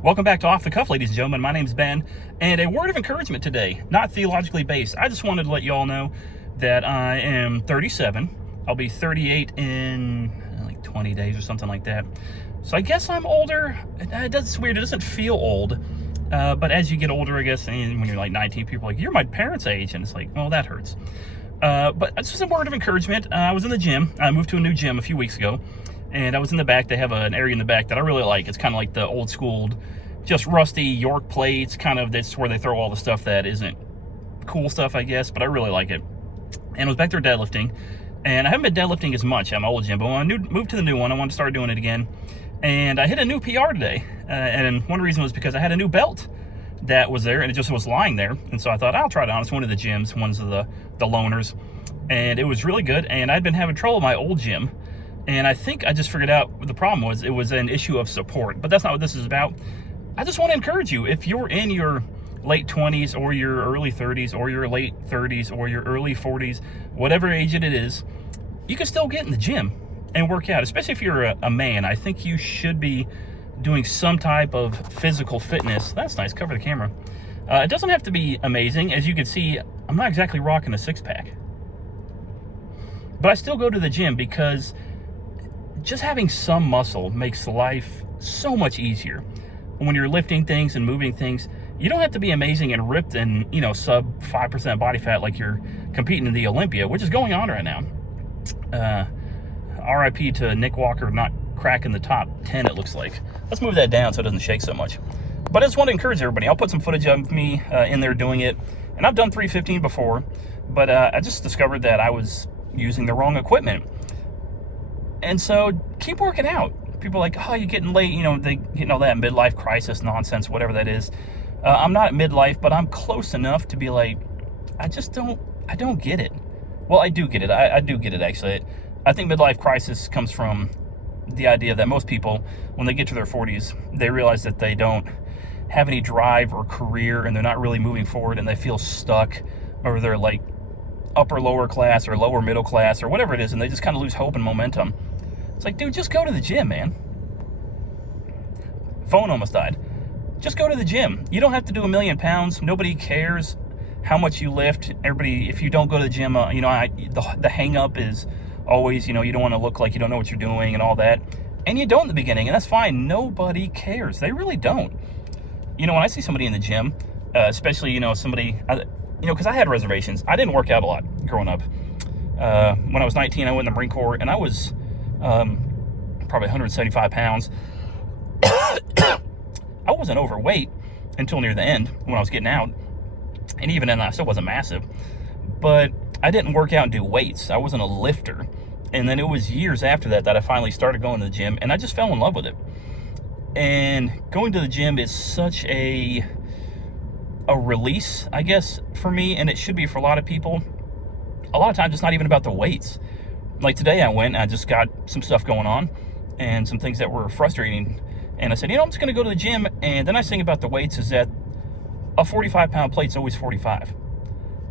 Welcome back to Off the Cuff, ladies and gentlemen. My name's Ben, and a word of encouragement today, not theologically based. I just wanted to let you all know that I am 37. I'll be 38 in like 20 days or something like that. So I guess I'm older. It's weird. It doesn't feel old. But as you get older, I guess, and when you're like 19, people are like, you're my parents' age. And it's like, well, that hurts. But it's just a word of encouragement. I was in the gym. I moved to a new gym a few weeks ago. And I was in the back. They have an area in the back that I really like. It's kind of like the old school, just rusty York plates. Kind of, that's where they throw all the stuff that isn't cool stuff, I guess. But I really like it. And I was back there deadlifting. And I haven't been deadlifting as much at my old gym. But when I moved to the new one, I wanted to start doing it again. And I hit a new PR today. And one reason was because I had a new belt that was there. And it just was lying there. And so I thought, I'll try it on. It's one of the gyms, one's of the loaners. And it was really good. And I'd been having trouble with my old gym. And I think I just figured out what the problem was. It was an issue of support. But that's not what this is about. I just want to encourage you. If you're in your late 20s or your early 30s or your late 30s or your early 40s, whatever age it is, you can still get in the gym and work out. Especially if you're a man. I think you should be doing some type of physical fitness. That's nice. Cover the camera. It doesn't have to be amazing. As you can see, I'm not exactly rocking a six-pack. But I still go to the gym because just having some muscle makes life so much easier. When you're lifting things and moving things, you don't have to be amazing and ripped and, sub 5% body fat like you're competing in the Olympia, which is going on right now. RIP to Nick Walker not cracking the top 10, it looks like. Let's move that down so it doesn't shake so much. But I just want to encourage everybody. I'll put some footage of me in there doing it. And I've done 315 before, but I just discovered that I was using the wrong equipment. And so keep working out. People are like, oh, you're getting late. They getting all that midlife crisis nonsense, whatever that is. I'm not at midlife, but I'm close enough to be like, I don't get it. Well, I do get it. I do get it, actually. I think midlife crisis comes from the idea that most people, when they get to their 40s, they realize that they don't have any drive or career and they're not really moving forward and they feel stuck, or they're like upper lower class or lower middle class or whatever it is, and they just kind of lose hope and momentum. It's like, dude, just go to the gym, man. Phone almost died. Just go to the gym. You don't have to do 1,000,000 pounds. Nobody cares how much you lift. Everybody, if you don't go to the gym, the hang up is always, you don't want to look like you don't know what you're doing and all that. And you don't in the beginning, and that's fine. Nobody cares. They really don't. When I see somebody in the gym, especially, somebody, because I had reservations. I didn't work out a lot growing up. When I was 19, I went in the Marine Corps, and I was probably 175 pounds. I wasn't overweight until near the end when I was getting out. And even then, I still wasn't massive. But I didn't work out and do weights. I wasn't a lifter. And then it was years after that I finally started going to the gym, and I just fell in love with it. And going to the gym is such a release, I guess, for me, and it should be for a lot of people. A lot of times it's not even about the weights. Like today I went, I just got some stuff going on and some things that were frustrating. And I said, I'm just going to go to the gym. And then I think about the weights is that a 45-pound plate's always 45.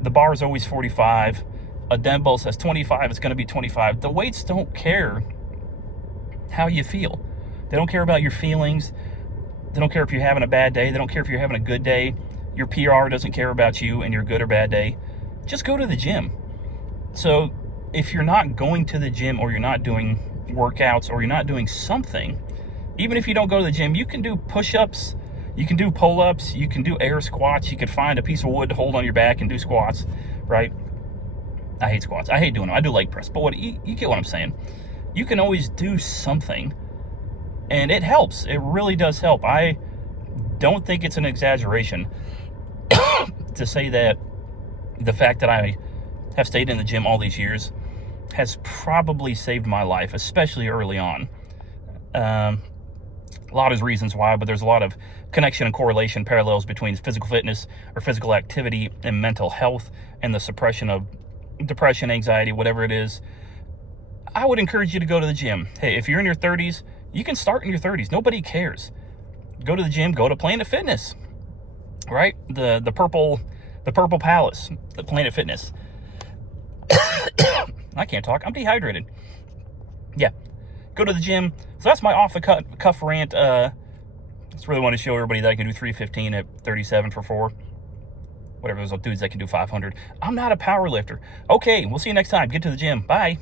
The bar is always 45. A dumbbell says 25, it's going to be 25. The weights don't care how you feel. They don't care about your feelings. They don't care if you're having a bad day. They don't care if you're having a good day. Your PR doesn't care about you and your good or bad day. Just go to the gym. So if you're not going to the gym, or you're not doing workouts, or you're not doing something, even if you don't go to the gym, you can do push-ups, you can do pull-ups, you can do air squats, you could find a piece of wood to hold on your back and do squats, right? I hate squats. I hate doing them. I do leg press. But you get what I'm saying. You can always do something, and it helps. It really does help. I don't think it's an exaggeration to say that the fact that I have stayed in the gym all these years has probably saved my life, especially early on. A lot of reasons why, but there's a lot of connection and correlation, parallels between physical fitness or physical activity and mental health and the suppression of depression, anxiety, whatever it is. I would encourage you to go to the gym. Hey, if you're in your 30s, you can start in your 30s. Nobody cares. Go to the gym, go to Planet Fitness, right? The purple palace, the Planet Fitness. I can't talk. I'm dehydrated. Yeah. Go to the gym. So that's my off the cuff rant. Just really want to show everybody that I can do 315 at 37 for 4. Whatever those dudes that can do 500. I'm not a power lifter. Okay, we'll see you next time. Get to the gym. Bye.